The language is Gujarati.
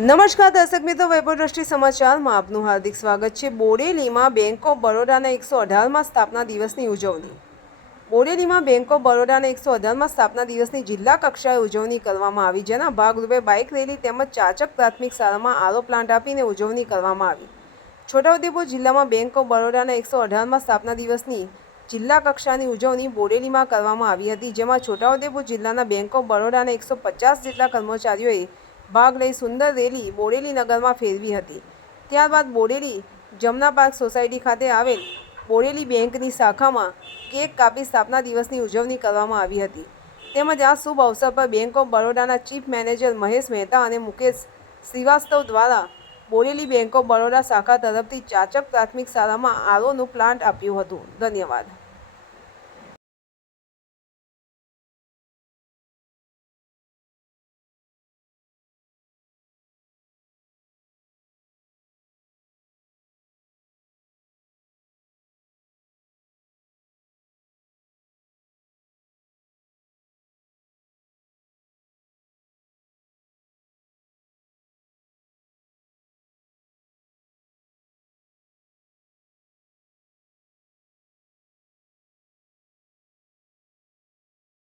નમસ્કાર, દર્શક મિત્રો વૈભવ દ્રષ્ટિ સમાચારમાં આપનું હાર્દિક સ્વાગત છે. બોડેલીમાં બેંક ઓફ બરોડાના એકસો અઢારમાં સ્થાપના દિવસની ઉજવણી. બોડેલીમાં બેંક ઓફ બરોડાના એકસો અઢારમાં સ્થાપના દિવસની જિલ્લા કક્ષાએ ઉજવણી કરવામાં આવી, જેના ભાગરૂપે બાઇક રેલી તેમજ ચાચક પ્રાથમિક શાળામાં આરો પ્લાન્ટ આપીને ઉજવણી કરવામાં આવી. છોટાઉદેપુર જિલ્લામાં બેંક ઓફ બરોડાના એકસો અઢારમાં સ્થાપના દિવસની જિલ્લા કક્ષાની ઉજવણી બોડેલીમાં કરવામાં આવી હતી, જેમાં છોટાઉદેપુર જિલ્લાના બેંક ઓફ બરોડાના એકસો પચાસ જેટલા કર્મચારીઓએ ભાગ લઈ સુંદર રેલી બોડેલી નગરમાં ફેરવી હતી. ત્યારબાદ બોડેલી જમના પાર્ક સોસાયટી ખાતે આવેલ બોડેલી બેંકની શાખામાં કેક કાપી સ્થાપના દિવસની ઉજવણી કરવામાં આવી હતી. તેમજ આ શુભ અવસર પર બેંક ઓફ બરોડાના ચીફ મેનેજર મહેશ મહેતા અને મુકેશ શ્રીવાસ્તવ દ્વારા બોરેલી બેંક ઓફ બરોડા શાખા તરફથી ચાચક પ્રાથમિક શાળામાં આરોનું પ્લાન્ટ આપ્યું હતું. ધન્યવાદ.